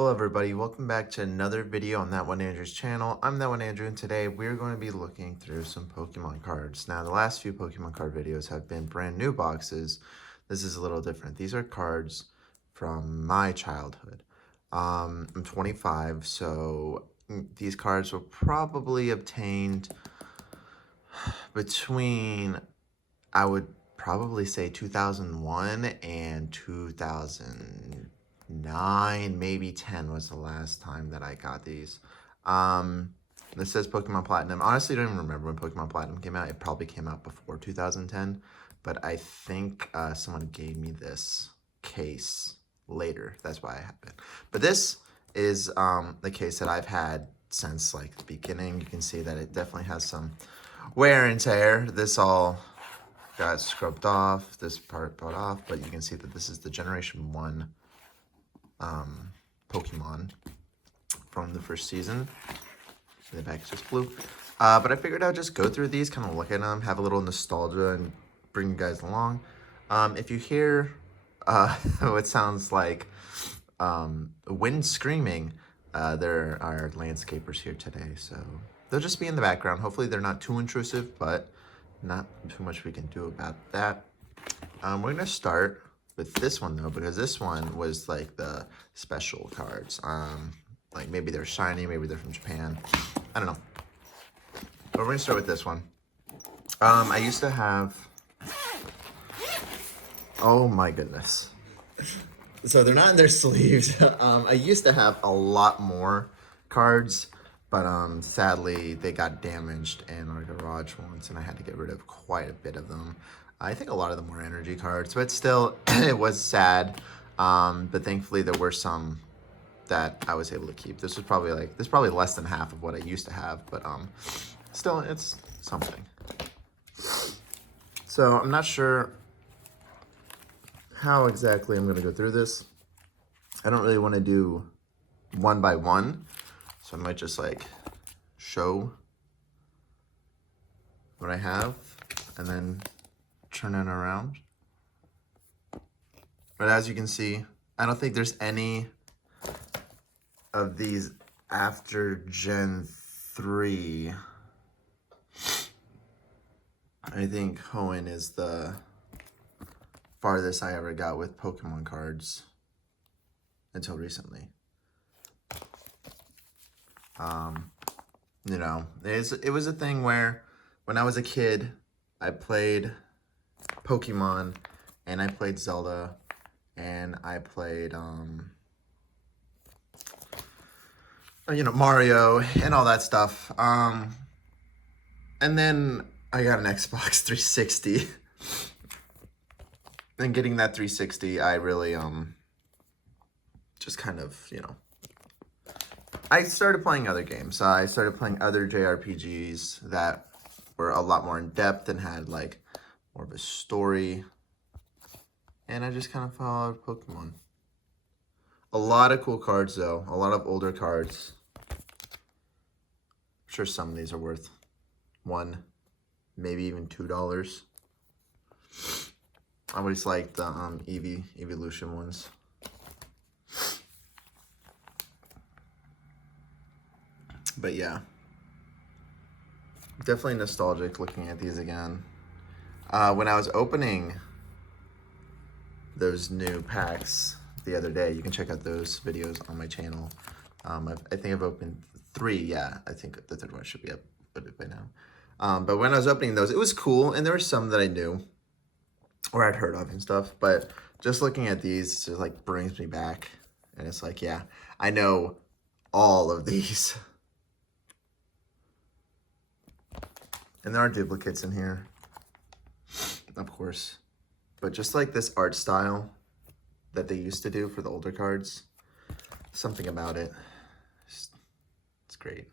Hello everybody, welcome back to another video on That One Andrew's channel. I'm That One Andrew and today we're going to be looking through some Pokemon cards. Now the last few Pokemon card videos have been brand new boxes. This is a little different. These are cards from my childhood. I'm 25, so these cards were probably obtained between, I would probably say 2001 and 2009, maybe 10 was the last time that I got these. This says Pokemon Platinum. Honestly, I don't even remember when Pokemon Platinum came out. It probably came out before 2010, but I think someone gave me this case later. That's why I have it. But this is the case that I've had since like the beginning. You can see that it definitely has some wear and tear. This all got scrubbed off, this part brought off, but you can see that this is the Generation 1 Pokemon from the first season. The back is just blue. But I figured I'd just go through these, kind of look at them, have a little nostalgia, and bring you guys along. If you hear what sounds like wind screaming, there are landscapers here today, so they'll just be in the background. Hopefully they're not too intrusive, but not too much we can do about that. We're gonna start with this one though, because this one was like the special cards. Like maybe they're shiny, maybe they're from Japan. I don't know. But we're gonna start with this one. I used to have, oh my goodness. So they're not in their sleeves. I used to have a lot more cards, but sadly they got damaged in our garage once and I had to get rid of quite a bit of them. I think a lot of them were energy cards, but still it was sad. But thankfully there were some that I was able to keep. This is probably less than half of what I used to have, but still it's something. So I'm not sure how exactly I'm gonna go through this. I don't really want to do one by one, so I might just like show what I have and then turn it around. But as you can see, I don't think there's any of these after Gen 3. I think Hoenn is the farthest I ever got with Pokemon cards until recently. You know, it was a thing where when I was a kid, I played Pokemon and I played Zelda and I played you know, Mario and all that stuff. And then I got an Xbox 360. And getting that 360, I really just kind of, you know, I started playing other games. I started playing other JRPGs that were a lot more in depth and had like more of a story. And I just kind of fell out of Pokemon. A lot of cool cards though, a lot of older cards. I'm sure some of these are worth $1, maybe even $2. I always liked the Evolution ones. But yeah, definitely nostalgic looking at these again. When I was opening those new packs the other day, you can check out those videos on my channel. I think I've opened 3. Yeah, I think the third one should be up by now. But when I was opening those, it was cool, and there were some that I knew or I'd heard of and stuff. But just looking at these, it just like brings me back, and it's like, yeah, I know all of these. And there are duplicates in here, of course. But just like this art style that they used to do for the older cards, something about it, it's great.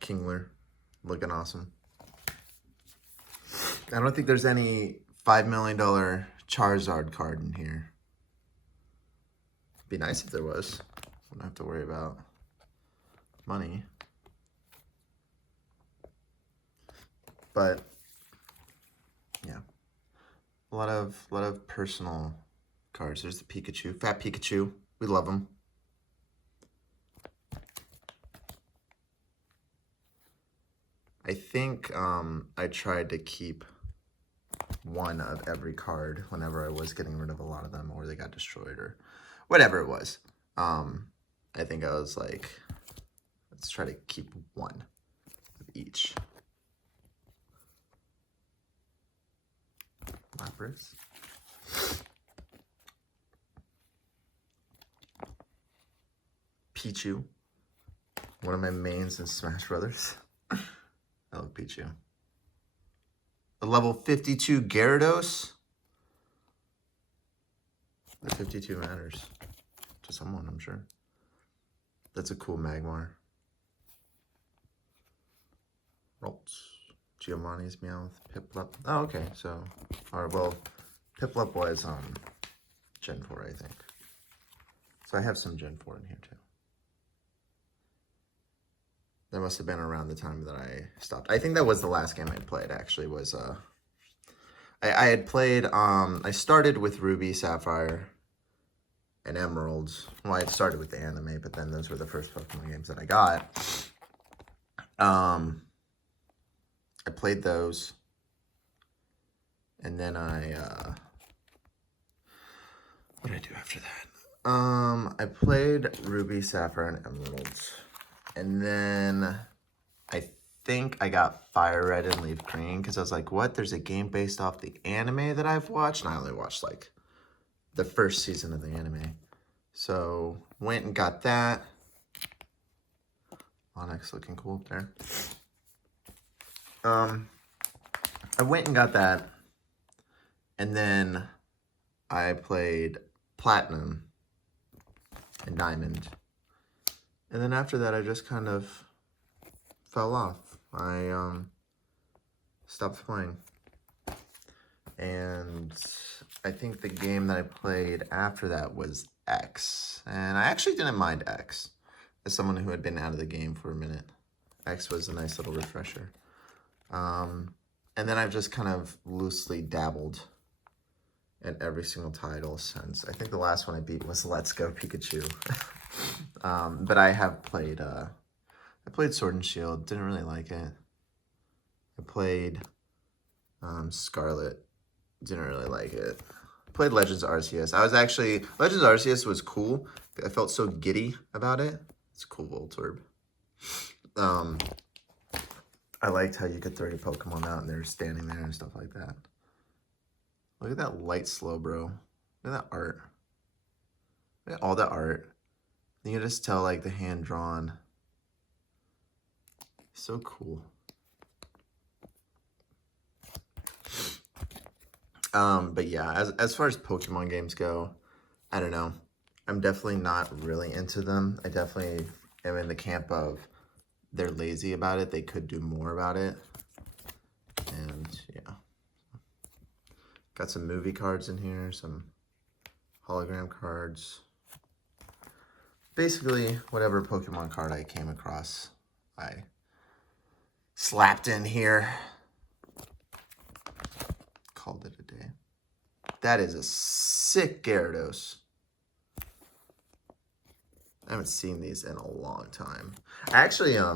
Kingler, looking awesome. I don't think there's any $5 million Charizard card in here. It'd be nice if there was. Wouldn't have to worry about money. But yeah, a lot of personal cards. There's the Pikachu. Fat Pikachu. We love him. I think I tried to keep one of every card whenever I was getting rid of a lot of them, or they got destroyed, or whatever it was. I think I was like, let's try to keep one of each. Lapras. Pichu. One of my mains in Smash Brothers. I love Pichu. A level 52 Gyarados. The 52 matters to someone, I'm sure. That's a cool Magmar. Ralts. Giovanni's Meowth. Piplup. Oh, okay. So, or well, Piplup was Gen 4, I think. So I have some Gen 4 in here too. That must have been around the time that I stopped. I think that was the last game I played, actually, was, I had played, I started with Ruby, Sapphire, and Emeralds. Well, I had started with the anime, but then those were the first Pokemon games that I got. I played those. And then what did I do after that? I played Ruby, Sapphire, and Emeralds. And then I think I got Fire Red and Leaf Green because I was like, what? There's a game based off the anime that I've watched? And I only watched like the first season of the anime. So went and got that. Onyx looking cool up there. I went and got that. And then I played Platinum and Diamond. And then after that, I just kind of fell off. I stopped playing. And I think the game that I played after that was X. And I actually didn't mind X. As someone who had been out of the game for a minute. X was a nice little refresher. And then I've just kind of loosely dabbled in every single title since. I think the last one I beat was Let's Go Pikachu. But I have played, I played Sword and Shield, didn't really like it. I played Scarlet, didn't really like it. Played Legends Arceus. Legends Arceus was cool. I felt so giddy about it. It's a cool Voltorb. I liked how you could throw your Pokemon out and they're standing there and stuff like that. Look at that light Slowbro. Look at that art. Look at all that art. You can just tell like the hand drawn. So cool. But yeah, as far as Pokemon games go, I don't know. I'm definitely not really into them. I definitely am in the camp of they're lazy about it. They could do more about it. And yeah. Got some movie cards in here, some hologram cards. Basically, whatever Pokemon card I came across, I slapped in here. Called it a day. That is a sick Gyarados. I haven't seen these in a long time. Actually, I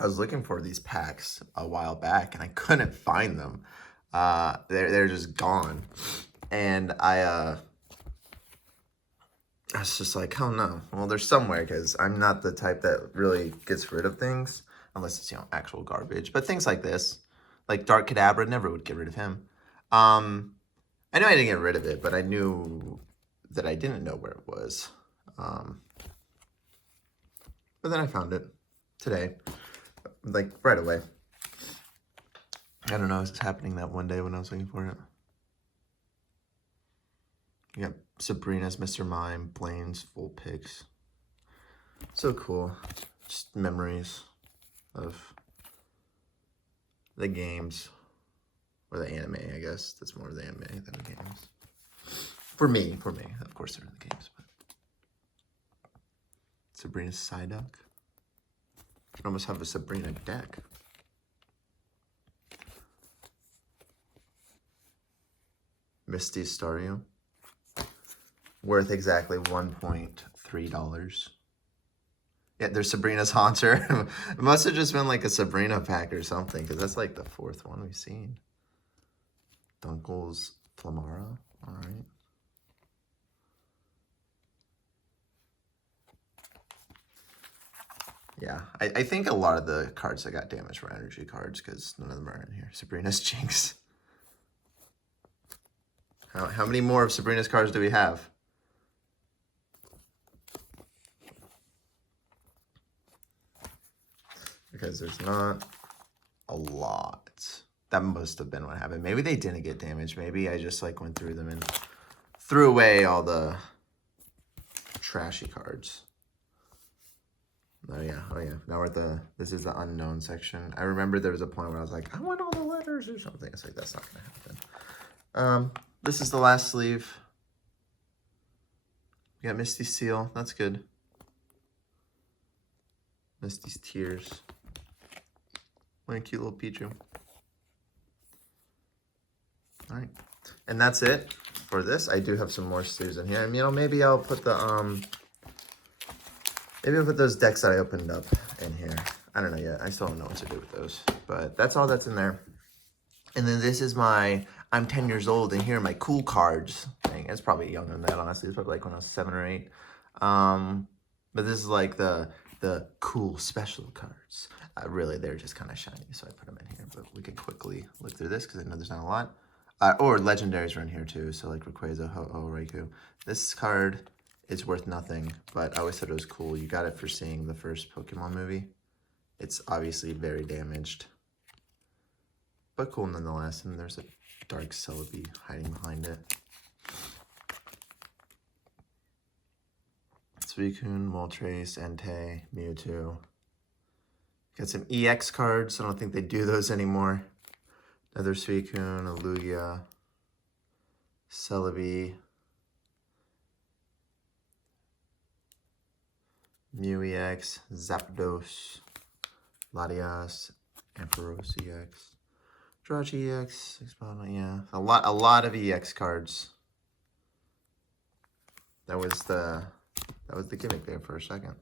was looking for these packs a while back and I couldn't find them. They're just gone. And I was just like, oh no. Well, they're somewhere because I'm not the type that really gets rid of things unless it's, actual garbage. But things like this, like Dark Kadabra, never would get rid of him. I know I didn't get rid of it, but I knew that I didn't know where it was. But then I found it today, like right away. I don't know, it was happening that one day when I was looking for it. You got Sabrina's Mr. Mime, Blaine's Vulpix. So cool. Just memories of the games. Or the anime, I guess. That's more the anime than the games. For me. Of course, they're the games. But Sabrina's Psyduck. You can almost have a Sabrina deck. Misty Stario. worth exactly $1.3. Yeah, there's Sabrina's Haunter. It must have just been like a Sabrina pack or something, because that's like the 4th one we've seen. Dunkel's Flamara. All right. Yeah, I think a lot of the cards that got damaged were energy cards because none of them are in here. Sabrina's Jinx. How many more of Sabrina's cards do we have? Because there's not a lot. That must have been what happened. Maybe they didn't get damaged. Maybe I just like went through them and threw away all the trashy cards. Oh yeah. Now we're at this is the unknown section. I remember there was a point where I was like, I want all the letters or something. It's like, that's not gonna happen. This is the last sleeve. We got Misty's Seal, that's good. Misty's Tears. What a cute little Pichu. All right, and that's it for this. I do have some more sleeves in here. And, you know, maybe I'll put the maybe I'll put those decks that I opened up in here. I don't know yet. I still don't know what to do with those, but that's all that's in there. And then this is my I'm 10 years old, and here are my cool cards thing. It's probably younger than that, honestly. It's probably like when I was 7 or 8. But this is like the cool special cards. Really, they're just kind of shiny, so I put them in here. But we can quickly look through this because I know there's not a lot. Or legendaries are in here too, so like Rayquaza, Ho-Oh, Raikou. This card is worth nothing, but I always thought it was cool. You got it for seeing the first Pokemon movie. It's obviously very damaged, but cool nonetheless. And there's a Dark Celebi hiding behind it. Suicune, Moltres, Entei, Mewtwo. Got some EX cards. I don't think they do those anymore. Another Suicune, a Lugia, Celebi, Mew EX, Zapdos, Latias, Ampharos EX, Jirachi EX, yeah, a lot of EX cards. That was the gimmick there for a second.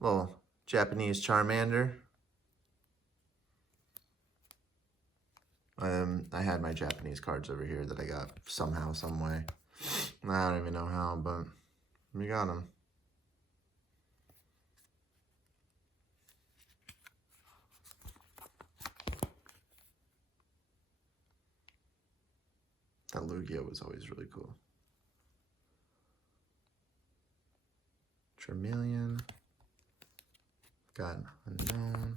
Little Japanese Charmander. I had my Japanese cards over here that I got somehow, some way. I don't even know how, but we got them. That Lugia was always really cool. Charmeleon. Got Unknown.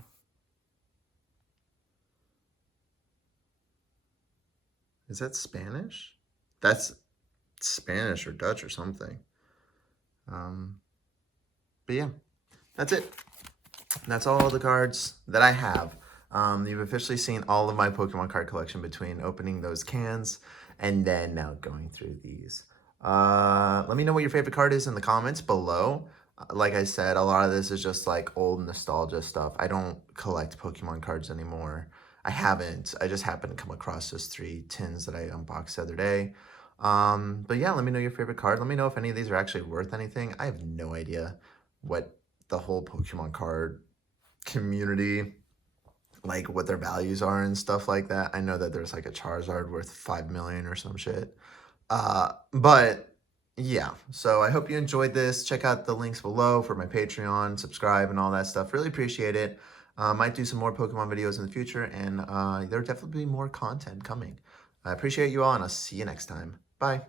Is that Spanish? That's Spanish or Dutch or something. But yeah, that's it. That's all the cards that I have. You've officially seen all of my Pokemon card collection between opening those cans and then now going through these. Let me know what your favorite card is in the comments below. Like I said, a lot of this is just like old nostalgia stuff. I don't collect Pokemon cards anymore. I haven't. I just happened to come across those 3 tins that I unboxed the other day. But yeah, let me know your favorite card. Let me know if any of these are actually worth anything. I have no idea what the whole Pokemon card community, like what their values are and stuff like that. I know that there's like a Charizard worth 5 million or some shit. But yeah, so I hope you enjoyed this. Check out the links below for my Patreon, subscribe and all that stuff. Really appreciate it. Might do some more Pokemon videos in the future, and there'll definitely be more content coming. I appreciate you all, and I'll see you next time. Bye.